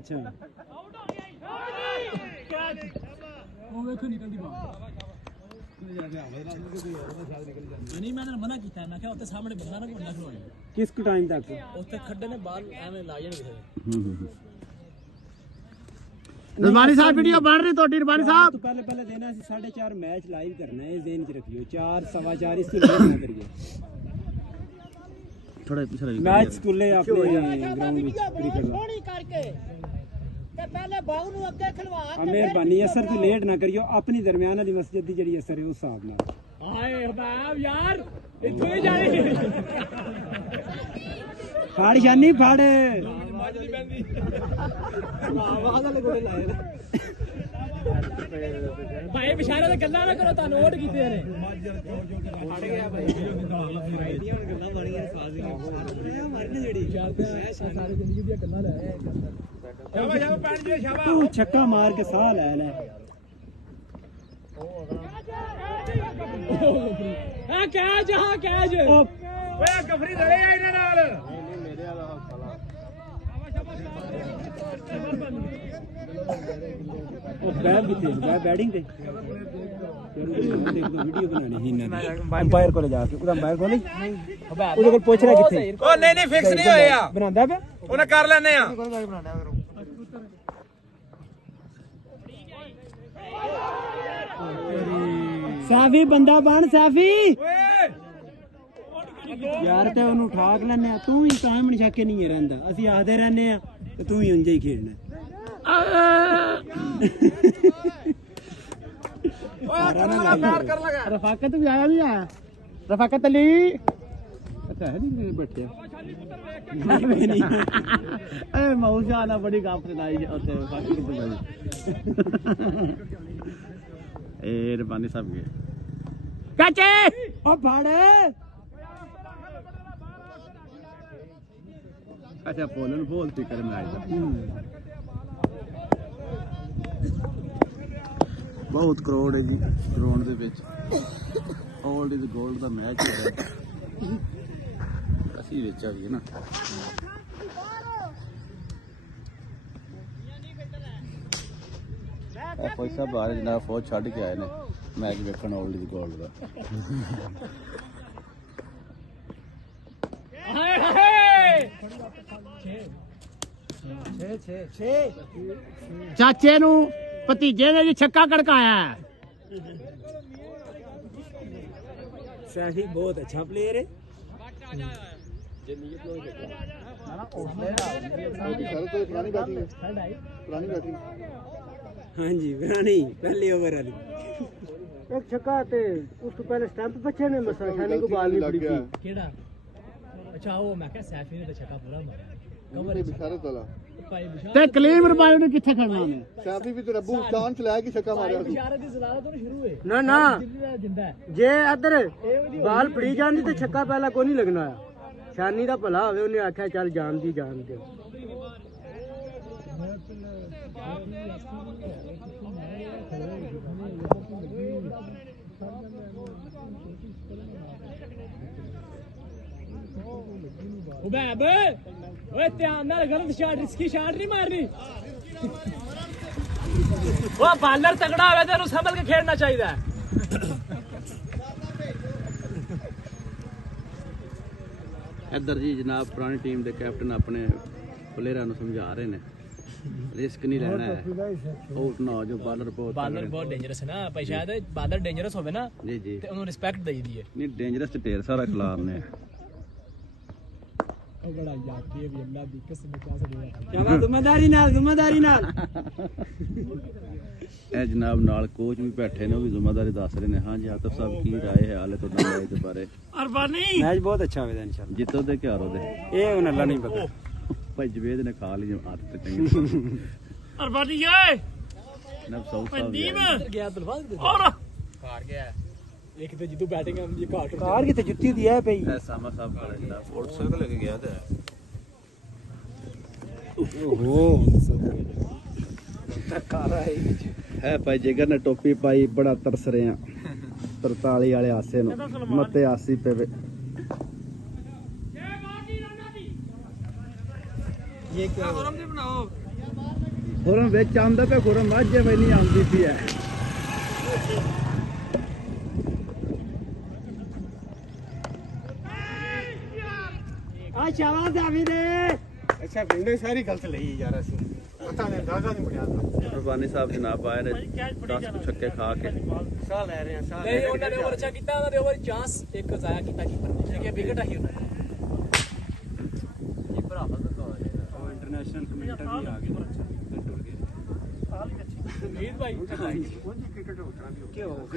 अच्छा वो देखो निकलती बात नहीं मैंने मना किया मैं क्या होते सामने बंदा ना बंदा खड़ोने किस टाइम तक ਉੱਥੇ ਖੱਡੇ ਨੇ ਬਾਹਰ ਐਵੇਂ ਲਾ ਜਾਣਗੇ रबानी साहब वीडियो बन रही तो रबानी साहब पहले देना 4:30 मैच लाइव करना है ज़हन में रखियो 4 सवा 4 इसकी लेट ना करिए थोड़ा पीछे मैच स्कूले अपने ग्राउंड में क्रिकेट सोनी करके ते पहले बाऊ नु अगे खिलवा के मेहरबानी असर की लेट ना करियो अपनी दरमियान वाली मस्जिद दी जड़ी असर है उस हिसाब नाल हाय हबाब यार इथों ही जानी फाड़ जानी फाड़ भाई बिशारे ते गल्ला ना करो तां नोट कीते ने फड़ गया भाई आईडिया और गल्ला बन गया साजी मरने जड़ी सारी जिंदगी दी गल्ला ले शाबाश पैन जी शाबाश तू छक्का मार के साह ले ले हां कैच हां कैच ओए गफरी लड़े आ इने नाल मेरे वाला साला बैट भी थे बैटिंग थे वीडियो बनानी ही ना अंपायर को ले जाके उधर अंपायर को नहीं ਉਹਦੇ ਕੋਲ ਪੁੱਛ ਰਿਹਾ ਕਿੱਥੇ ਉਹ ਨਹੀਂ ਫਿਕਸ ਨਹੀਂ ਹੋਏ ਆ ਬਣਾਉਂਦਾ ਪਿਆ ਉਹਨੇ ਕਰ ਲੈਨੇ ਆ ਸਾਫੀ ਬੰਦਾ ਬਣ ਸਾਫੀ ਯਾਰ ਤੇ ਉਹਨੂੰ ਠਾਕ ਲੈਨੇ ਆ ਤੂੰ ਹੀ ਟਾਈਮ ਨਹੀਂ ਛੱਕੇ ਨਹੀਂ ਰਹਿੰਦਾ ਅਸੀਂ ਆਖਦੇ ਰਹਿੰਦੇ ਆ ਤੇ ਤੂੰ ਹੀ ਉਂਝੇ ਹੀ ਖੇਡਣਾ रफाकत भी आया नहीं आया रफाकत अली अच्छा है नहीं बच्चे अरे मऊशाना बड़ी गाप सुनाई होते बाकी तो भाई ए रबानी साहब के काचे ओ भाड़े अच्छा बोलन बोलती करना है बहुत करोड़ है जी करोड़ ਦੇ ਵਿੱਚ 올ਡ ਇਜ਼ 골ਡ ਦਾ ਮੈਚ ਹੈ ਅਸੀਂ ਵਿੱਚ ਆ ਗਏ ਨਾ ਕੋਈ ਸਭ ਬਾਹਰ ਜਨਾਬ ਫੌਜ ਛੱਡ ਕੇ ਆਏ ਨੇ ਮੈਚ ਵੇਖਣ 올ਡ ਇਜ਼ 골ਡ ਦਾ हाय हाय 6 ਚਾਚੇ ਨੂੰ ਭਤੀਜੇ ਨੇ ਜੀ ਛੱਕਾ ਕੜਕਾਇਆ साफी बहुत अच्छा प्लेयर है हाँ जी पुरानी पहले ओवर वाली एक छक्का ते उस तो पहले स्टंप बच्चे ने मसाशानी को बाल नहीं पड़ी थी केड़ा अच्छा वो मैं क्या सैफी ने तो छक्का पूरा मारा कवर बिशारत वाला ते कलीम रबानी ने किथे खड़ना ने सैफी भी तो रब्बू कान चलाया कि छक्का मारया तू बिशारत दी जलालत तो शुरू है ना ना दिल्ली दा जिंदा है जे अदर बाल फड़ी जांदी ते छक्का पहला को नहीं लगना शानी दा भला होवे उन्हें आख्या चल जान दी जान दे हुबैब ओए ध्यान नाल गलत शॉट रिस्की शॉट नहीं मारनी वो बॉलर तगड़ा होवे ते उन्हें संभल के खेलना चाहिए इधर जी जनाब पुरानी टीम के कैप्टन अपने प्लेयरां ਨੂੰ ਸਮਝਾ ਰਹੇ ਨੇ रिस्क नहीं लेना है आउट ना हो जो बॉलर बहुत डेंजरस है ना भाई शायद बॉलर डेंजरस होवे ना जी जी ते उन्हें रिस्पेक्ट दई दी है नहीं डेंजरस ढेर सारा खिलाफ ने बड़ा यार के भी अल्लाह दी कसम क्या से क्या जिम्मेदारी नाल ਇਹ ਜਨਾਬ ਨਾਲ ਕੋਚ ਵੀ ਬੈਠੇ ਨੇ ਉਹ ਵੀ ਜ਼ਿੰਮੇਵਾਰੀ ਦੱਸ ਰਹੇ ਨੇ ਹਾਂ ਜੀ ਆਤਫ ਸਾਹਿਬ ਕੀ ਰਾਏ ਹੈ ਹਾਲੇ ਤੋਂ ਮੈਚ ਦੇ ਬਾਰੇ अरबानी मैच बहुत अच्छा होगा इंशाल्लाह ਜਿੱਤੋ ਤੇ ਕਿਹਾਰੋ ਦੇ ये उन्हें अल्लाह नहीं पता ਭਾਈ ਜਵੇਦ ਨੇ ਖਾ ਲਈ ਆਦਤ ਚੰਗੀ अरबानी ये ਨਬ ਸਾਊਥ ਸਾਹਿਬ नीम गया दिलवाज और हार गया एक तो जितू बैटिंग हम ये काट कार की तो जुत्ती दी है भाई ਸਾਮਾ ਸਾਹਿਬ ਖੜਾ ਜਨਾਬ ਮੋਟਰਸਾਈਕਲ ਲੈ ਕੇ ਗਿਆ ਤੇ ओहो कारा है भाई जिगर ने टोपी पाई बड़ा तरस रहे हैं 43 वाले आसे नु मते 80 पे ये क्या ਖੁਰਮ ਵਿੱਚ ਆਉਂਦਾ ਪਿਆ ਖੁਰਮ ਮਾਝੇ ਵਿੱਚ ਨਹੀਂ ਆਉਂਦੀ ਪਈ ਹੈ ਆ ਸ਼ਾਬਾਸ਼ ਆਵੀ ਦੇ ਅੱਛਾ ਪਿੰਡੇ ਸਾਰੀ ਗਲਤ ਲਈ ਯਾਰ ਅਸੀਂ ਪਤਾ ਨਹੀਂ ਦਾਦਾ ਨਹੀਂ ਮੁੜਿਆ ਰਬਾਨੀ ਸਾਹਿਬ ਜਨਾਬ ਆਏ ਨੇ 10 ਛੱਕੇ ਖਾ ਕੇ ਸਾਹ ਲੈ ਰਹੇ ਆ ਸਾਹ ਨਹੀਂ ਉਹਨਾਂ ਨੇ ਓਵਰ ਅੱਛਾ ਕੀਤਾ ਉਹਨਾਂ ਦੇ ਓਵਰ ਚਾਂਸ ਇੱਕ ਜ਼ਾਇਆ ਕੀਤਾ ਕੀਪਰ ਨੇ ਕਿ ਵਿਕਟ ਆਹੀ ਉਹਨਾਂ ਨੇ ਇਹ ਭਰਾ ਇੰਟਰਨੈਸ਼ਨਲ ਕਮੈਂਟਰ ਵੀ ਆ ਗਏ ਉਮੀਦ ਭਾਈ ਕ੍ਰਿਕਟ ਹੋ